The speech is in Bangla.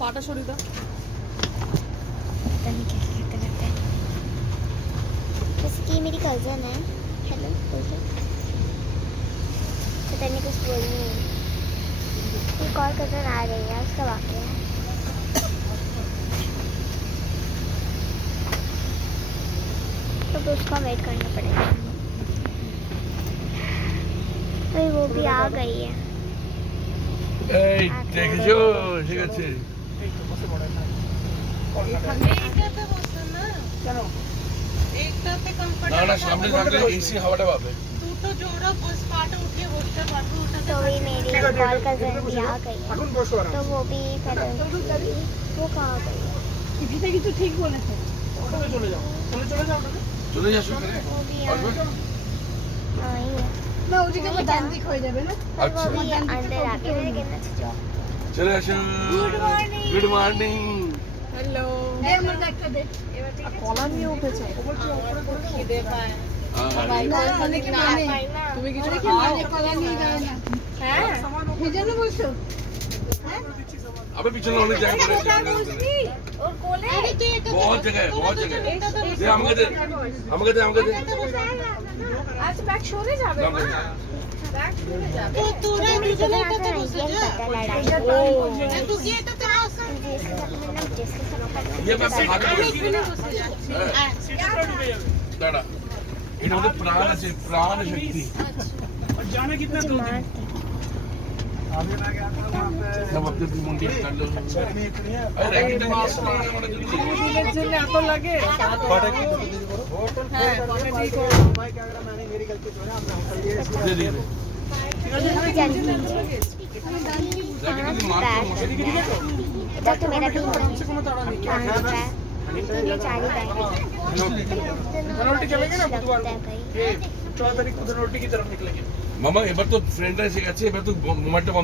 पाटा छोड़ी था पता नहीं क्या करते करते। जैसे कि मेरी कज़न है। हेलो बोलो। पता नहीं कुछ बोलनी है। एक और कज़न आ रही है, उसका वाक़या है। तो उसका वेट करना पड़ेगा। भाई वो भी आ गई है। এই দেখেছো ঠিক আছে না না সামনে থাকলে এসি হাওয়াটা পাবে तो वही मेरी एक और कज़न भी आ गई है, तो वो भी पता नहीं वो कहाँ गई है। কিছু ঠিক বলেছে চলে যাও সেখানে वो भी আসবে आई है। না ওদিকে আবার ডান দিক হয়ে যাবে না আচ্ছা वो भी अंदर आके मेरे कहना चाहिए। চলে আসো গুড মর্নিং হ্যালো দে আমার একটা দে কলা নিয়ে উঠেছে খিদে পায় অনেকে মানে তুমি কিছু খাও কলা নিয়ে যায় না হ্যাঁ এই জন্য বলছো अबे पीछे অনেক জায়গা পড়ে আছে ওর কোলে আরে তুই এটা बहुत जगह है बहुत जगह है दे আমাকে দে আজ ব্যাগ সরে যাবে দাম দে। ব্যাগ সরে যাবে तो তোরা দুজনে এটাতে বসে যা। তুই কি এটাতে বসে जिसके साथ करना ये मैं हाथ में বসে যাচ্ছি দাঁড়া এর মধ্যে প্রাণ আছে প্রাণ শক্তি मारती सब अपने अपनी मुंडी कर लो अरे रैकेट में দিনের জন্য এত লাগে হ্যাঁ পাটা ঠিক করো दे दे रैकेट तो मेरा भी ये चारी बैग মামা এবার তো ফ্রেন্ডরা এসে গেছে এবার তো মোবাইলটা বন্ধ